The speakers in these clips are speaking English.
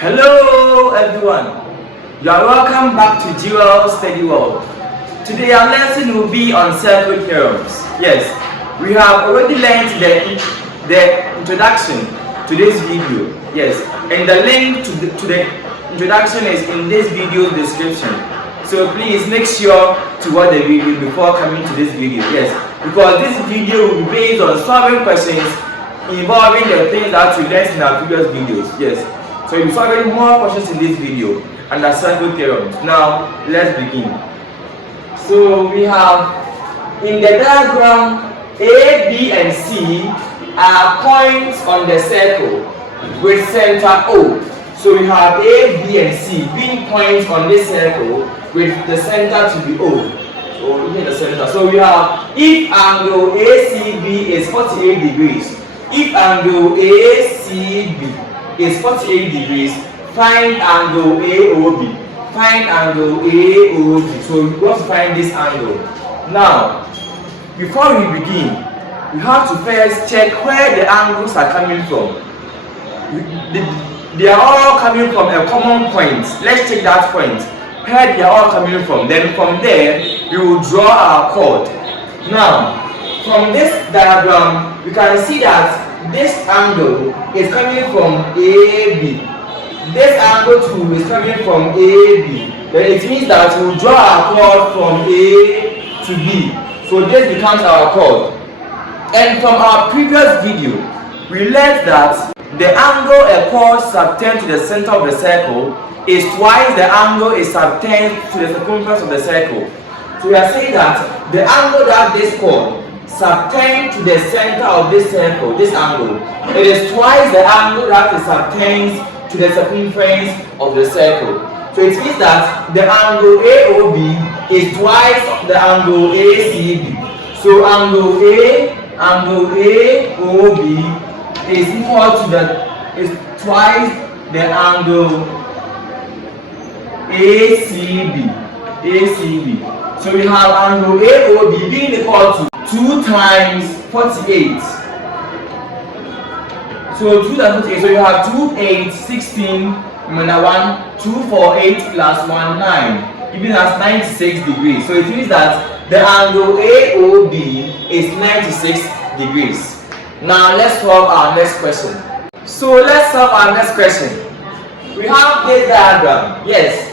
Hello everyone, you are welcome back to Jewel Study World. Today our lesson will be on circle theorems. Yes, we have already learned the introduction to this video. Yes, and the link to the introduction is in this video description. So please make sure to watch the video before coming to this video. Yes, because this video will be based on solving questions involving the things that we learned in our previous videos. Yes. So you'll be solving more questions in this video under circle theorems. Now let's begin. So we have in the diagram A, B, and C are points on the circle with center O. So we have A, B, and C being points on this circle with the center to be O. So look at the center. So we have if angle ACB is 48 degrees. If angle ACB is 48 degrees, find angle AOB. Find angle AOB. So we want to find this angle. Now, before we begin, we have to first check where the angles are coming from. They are all coming from a common point. Let's check that point. Where they are all coming from. Then from there, we will draw our chord. Now, from this diagram, we can see that this angle is coming from AB. This angle too is coming from AB. Then it means that we will draw our chord from A to B. So this becomes our chord. And from our previous video, we learned that the angle a chord subtends to the center of the circle is twice the angle is subtends to the circumference of the circle. So we are saying that the angle that this chord subtends to the center of this circle, this angle, it is twice the angle that is subtends to the circumference of the circle. So it means that the angle AOB is twice the angle ACB. So angle AOB is equal to is twice the angle ACB. So we have angle AOB being equal to 2 times 48. So 2 times 48. So you have 2, 8, 16, minus 1, 2, 4, 8 plus 1, 9. Giving us 96 degrees. So it means that the angle AOB is 96 degrees. Now let's solve our next question. So let's solve our next question. We have this diagram. Yes.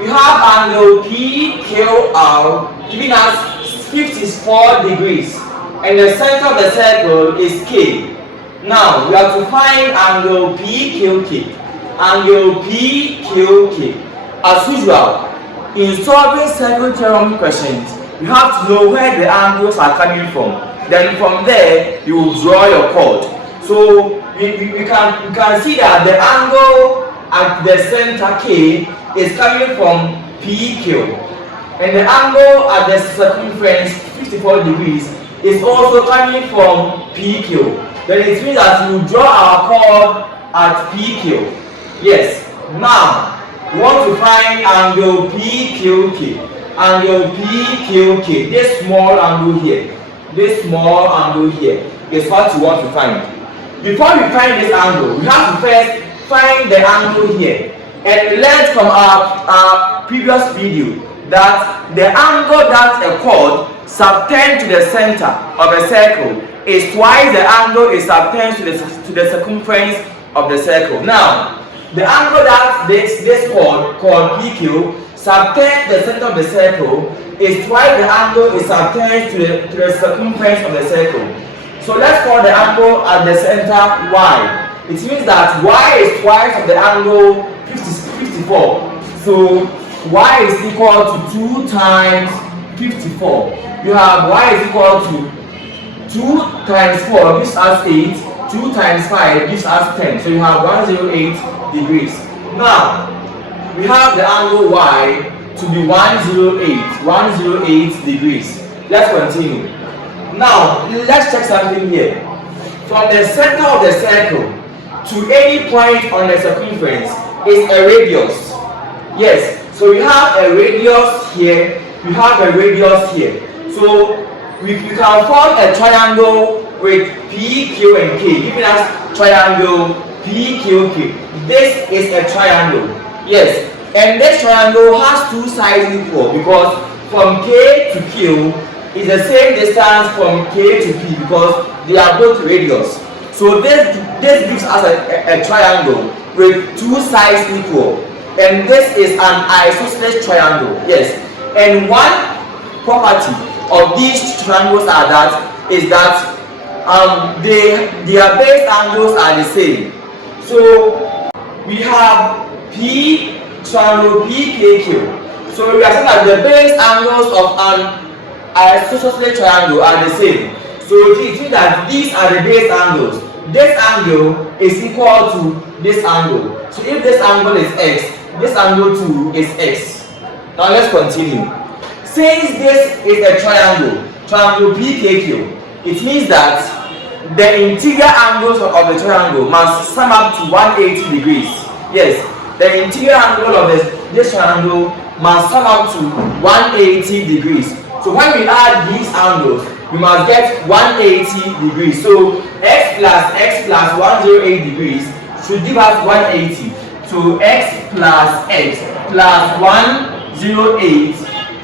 We have angle PQR giving us 54 degrees and the center of the circle is K. Now we have to find angle PQK. Angle PQK. As usual, in solving circle theorem questions, you have to know where the angles are coming from. Then from there, you will draw your chord. So we can see that the angle at the center K is coming from PQ, and the angle at the circumference 54 degrees is also coming from PQ. Then it means that we draw our chord at PQ. Yes. Now we want to find angle PQK. Angle PQK. This small angle here. This small angle here is what we want to find. Before we find this angle, we have to first find the angle here. And we learned from our previous video that the angle that a chord subtends to the center of a circle is twice the angle it subtends to the circumference of the circle. Now, the angle that this chord called PQ subtends the center of the circle is twice the angle it subtends to the circumference of the circle. So let's call the angle at the center Y. It means that Y is twice of the angle 54. So Y is equal to 2 times 54. You have Y is equal to 2 times 4 gives us 8. 2 times 5 gives us 10. So you have 108 degrees. Now we have the angle Y to be 108 degrees. Let's continue. Now let's check something here. From the center of the circle to any point on the circumference is a radius. Yes, so we have a radius here, we have a radius here. So we can form a triangle with P, Q, and K, giving us triangle PQQ. This is a triangle. Yes, and this triangle has two sides equal because from K to Q is the same distance from K to P because they are both radius. So this gives us a triangle with two sides equal, and this is an isosceles triangle. Yes, and one property of these triangles is that their base angles are the same. So we have P triangle PKQ. So we are saying that the base angles of an isosceles triangle are the same. So it means that these are the base angles. This angle is equal to this angle. So if this angle is x, this angle too is x. Now let's continue. Since this is a triangle PKQ, it means that the interior angles of the triangle must sum up to 180 degrees. Yes, the interior angle of this triangle must sum up to 180 degrees. So when we add these angles, we must get 180 degrees. So x plus 108 degrees should give us 180. So x plus 108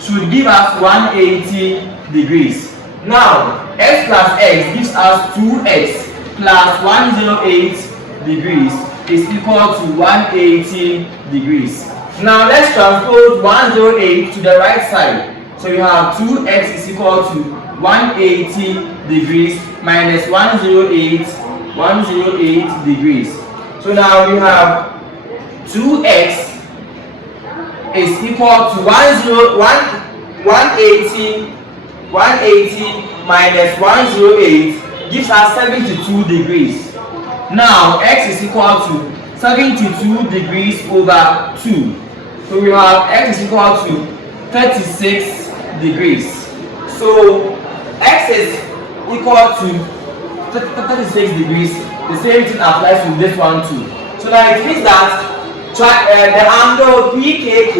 should give us 180 degrees. Now x plus x gives us 2x plus 108 degrees is equal to 180 degrees. Now let's transpose 108 to the right side. So we have 2x is equal to 180 degrees minus 108 degrees. So now we have 2x is equal to 180 minus 108 gives us 72 degrees. Now x is equal to 72 degrees over 2. So we have x is equal to 36 degrees. So x is equal to 36 degrees. The same thing applies to this one too. So now it means that the angle PQK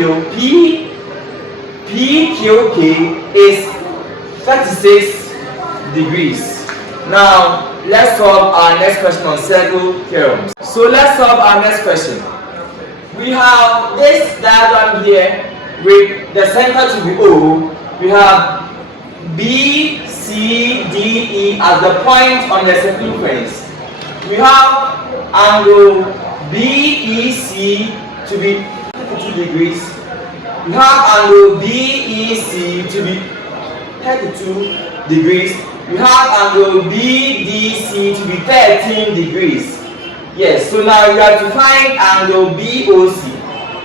is 36 degrees. Now let's solve our next question on circle theorems. So let's solve our next question. We have this diagram here with the center to be O. We have B, C, D, E as the point on the circumference. We have angle BEC to be 32 degrees. We have angle BEC to be 32 degrees. We have angle BDC to be 13 degrees. Yes, so now we have to find angle BOC.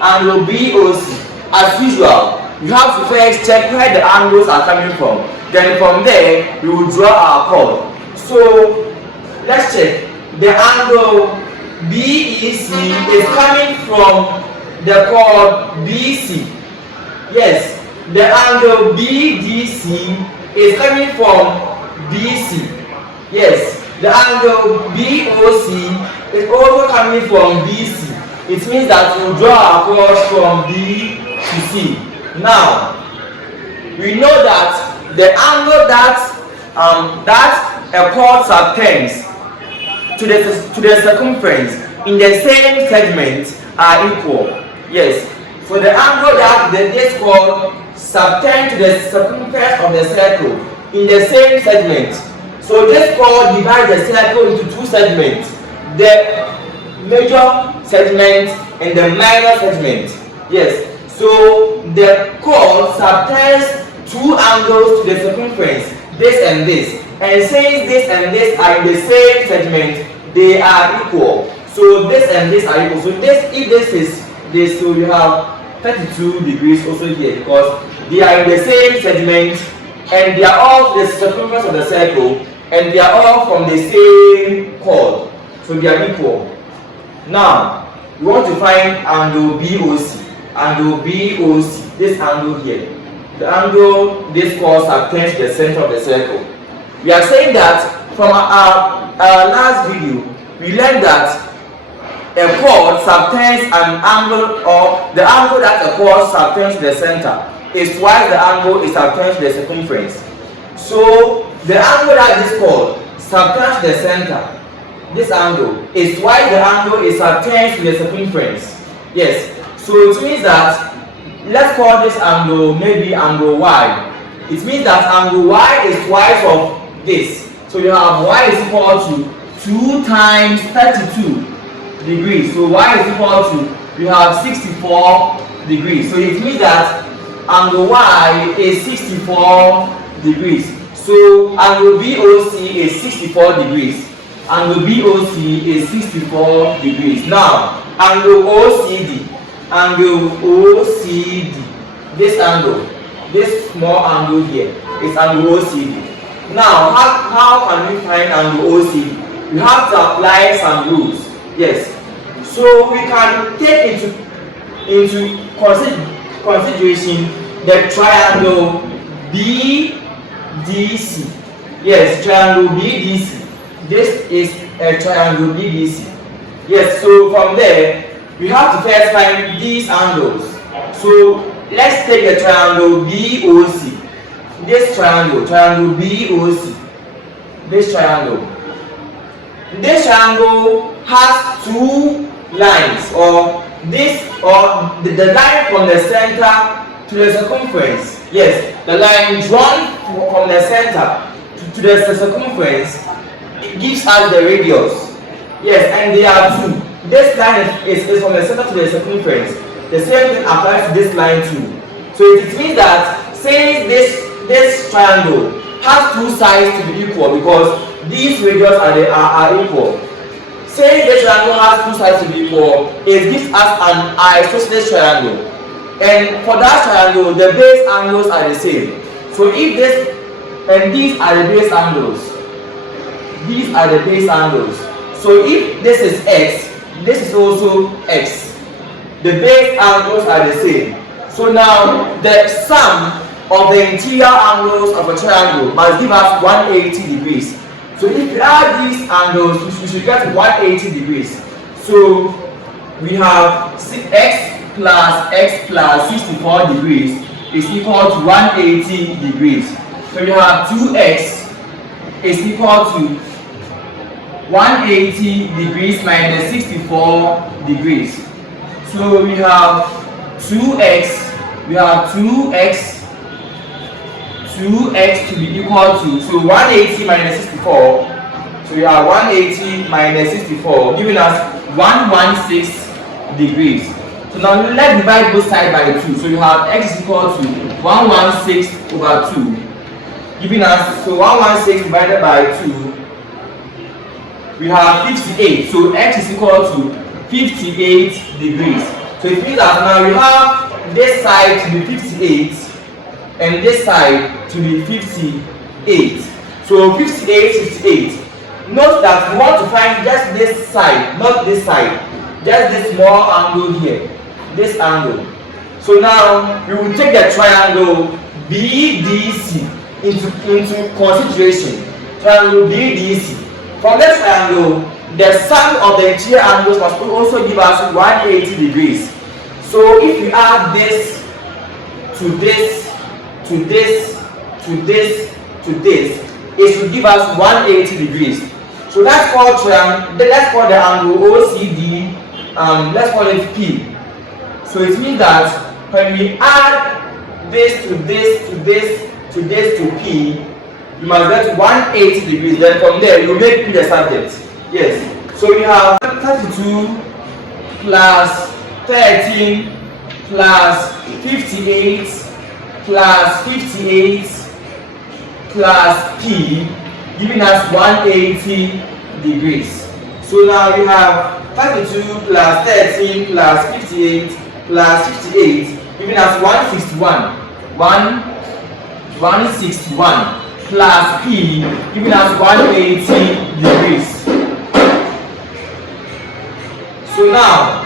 Angle BOC. As usual, you have to first check where the angles are coming from. Then from there, we will draw our chord. So let's check. The angle BEC is coming from the chord BC. Yes, the angle BDC is coming from BC. Yes, the angle BOC is also coming from BC. It means that we draw our chords from B to C. Now, we know that the angle that a chord subtends to the circumference in the same segment are equal. Yes, so the angle that this chord subtends to the circumference of the circle in the same segment. So this chord divides the circle into two segments, the major segment and the minor segment. Yes, so the chord subtends two angles to the circumference, this and this. And since this and this are in the same segment, they are equal. So this and this are equal. So this, if this is this, so you have 32 degrees also here because they are in the same segment and they are all the circumference of the circle and they are all from the same chord. So they are equal. Now we want to find angle BOC. Angle BOC, this angle here. The angle this chord subtends to the center of the circle. We are saying that from our last video, we learned that a chord subtends an angle, or the angle that a chord subtends to the center is twice the angle it subtends to the circumference. So the angle that this chord subtends to the center this angle is twice the angle is attached to the circumference. Yes, so it means that, let's call this angle maybe angle y. It means that angle y is twice of this. So you have y is equal to 2 times 32 degrees. So y is equal to, you have 64 degrees. So it means that angle y is 64 degrees. So angle BOC is 64 degrees. Angle BOC is 64 degrees. Now, angle OCD. Angle OCD. This angle, this small angle here, is angle OCD. Now, how can we find angle OCD? We have to apply some rules. Yes. So we can take into consideration the triangle BDC. Yes, triangle BDC. This is a triangle BDC. Yes, so from there, we have to first find these angles. So let's take the triangle BOC. This triangle BOC. This triangle has two lines, or the line from the center to the circumference. Yes, the line drawn from the center to the circumference, it gives us the radius. Yes, and there are two. This line is from the center to the circumference. The same thing applies to this line too. So it means that since this triangle has two sides to be equal, because these radius are equal. Since this triangle has two sides to be equal, it gives us an isosceles triangle. And for that triangle, the base angles are the same. So if this, and these are the base angles. These are the base angles. So if this is x, this is also x. The base angles are the same. So now the sum of the interior angles of a triangle must give us 180 degrees. So if we add these angles, we should get 180 degrees. So we have x plus 64 degrees is equal to 180 degrees. So we have 2x is equal to 180 degrees minus 64 degrees. So we have 2x to be equal to, so 180 minus 64, so we have 180 minus 64 giving us 116 degrees. So now let's divide both sides by 2. So you have x is equal to 116 over 2 giving us, so 116 divided by 2, we have 58. So x is equal to 58 degrees. So it means that now we have this side to be 58 and this side to be 58. So 58, 58. Note that we want to find just this side, not this side. Just this small angle here. This angle. So now we will take the triangle BDC into consideration. Triangle BDC. From this triangle, the sum of the interior angles must also give us 180 degrees. So if we add this to this, to this, to this, to this, it should give us 180 degrees. So let's call the angle OCD, let's call it P. So it means that when we add this to this, to this, to this, to P, you must get 180 degrees. Then from there, you make P the subject. Yes. So we have 32 plus 13 plus 58 plus 58 plus P giving us 180 degrees. So now we have 32 plus 13 plus 58 plus 58 giving us 161. 161 plus P giving us 180 degrees. So now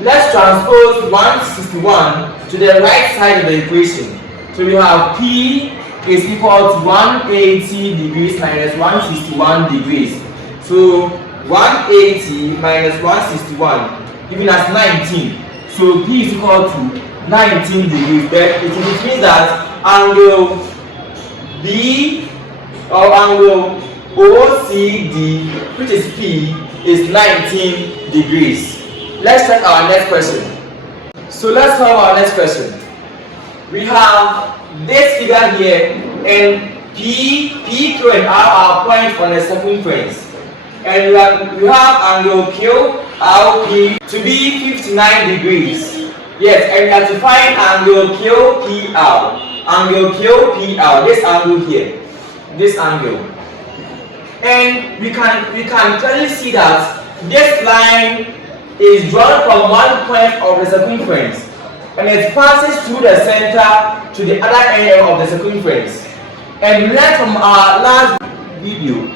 let's transpose 161 to the right side of the equation. So we have P is equal to 180 degrees minus 161 degrees. So 180 minus 161 giving us 19. So P is equal to 19 degrees. Then it means that angle B or angle OCD, which is P, is 19 degrees. Let's check our next question. So let's solve our next question. We have this figure here, and P, Q, and R are points on a circumference. And we have angle QRP to be 59 degrees. Yes, and we have to find angle QPR. Angle QPR, this angle here. This angle. And we can clearly see that this line is drawn from one point of the circumference, and it passes through the center to the other end of the circumference. And we learned from our last video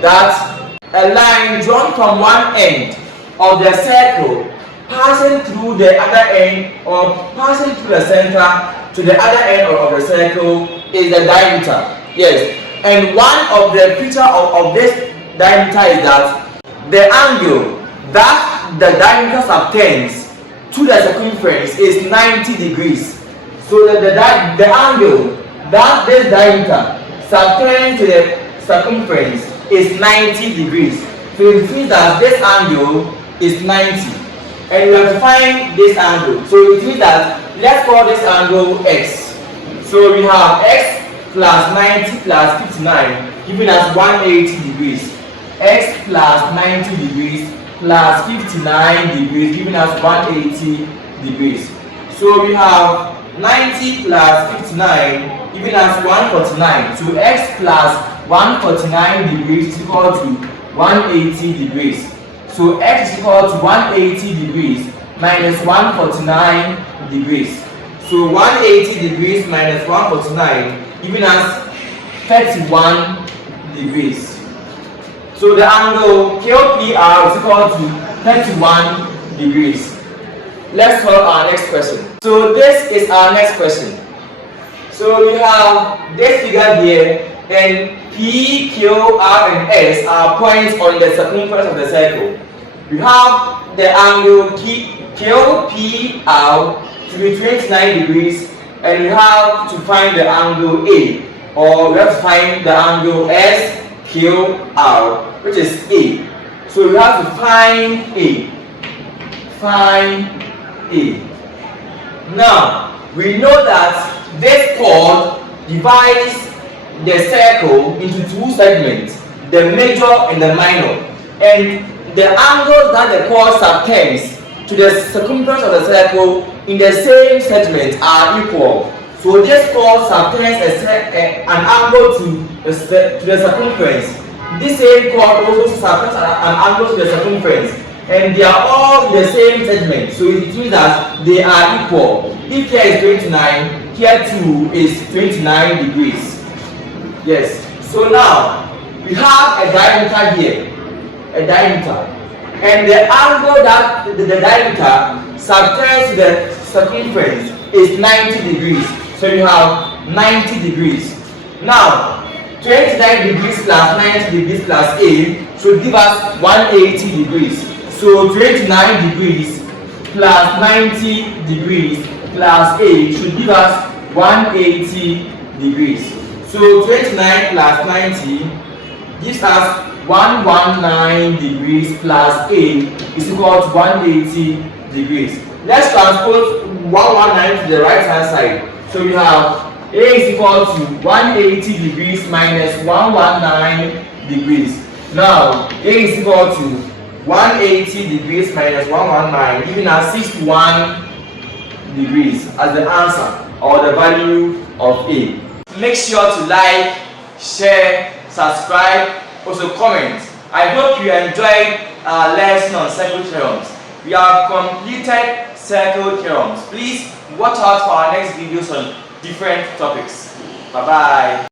that a line drawn from one end of the circle passing through the other end, or passing through the center to the other end of the circle, is the diameter. Yes, and one of the features of this diameter is that the angle that the diameter subtends to the circumference is 90 degrees. So the angle that this diameter subtends to the circumference is 90 degrees. So it means that this angle is 90. And we have to find this angle. So it means that let's call this angle x. So we have x plus 90 plus 59 giving us 180 degrees. X plus 90 degrees plus 59 degrees giving us 180 degrees. So we have 90 plus 59 giving us 149. So x plus 149 degrees is equal to 180 degrees. So x is equal to 180 degrees minus 149 degrees. So 180 degrees minus 149 giving us 31 degrees. So the angle QPR is equal to 31 degrees. Let's solve our next question. So this is our next question. So we have this figure here, and P, Q, R, and S are points on the circumference of the circle. We have the angle QPR to be 29 degrees, and we have to find the angle A, or we have to find the angle SQR, which is A. So we have to find A. Find A. Now, we know that this chord divides the circle into two segments, the major and the minor. And the angles that the chord subtends to the circumference of the circle in the same segment are equal. So this chord subtends an angle to the circumference. This same chord also subtends an angle to the circumference, and they are all in the same segment. So it means that they are equal. If here is 29, here too is 29 degrees. Yes. So now we have a diameter here, a diameter, and the angle that the diameter subtends to the circumference is 90 degrees. So you have 90 degrees. Now 29 degrees plus 90 degrees plus A should give us 180 degrees. So 29 degrees plus 90 degrees plus A should give us 180 degrees. So 29 plus 90 gives us 119 degrees plus A is equal to 180 degrees. Let's transpose 119 to the right hand side. So we have A is equal to 180 degrees minus 119 degrees. Now A is equal to 180 degrees minus 119, giving us 61 degrees as the answer, or the value of A. Make sure to like, share, subscribe, also comment. I hope you enjoyed our lesson on circle theorems. We have completed circle theorems. Please watch out for our next videos on different topics. Bye bye.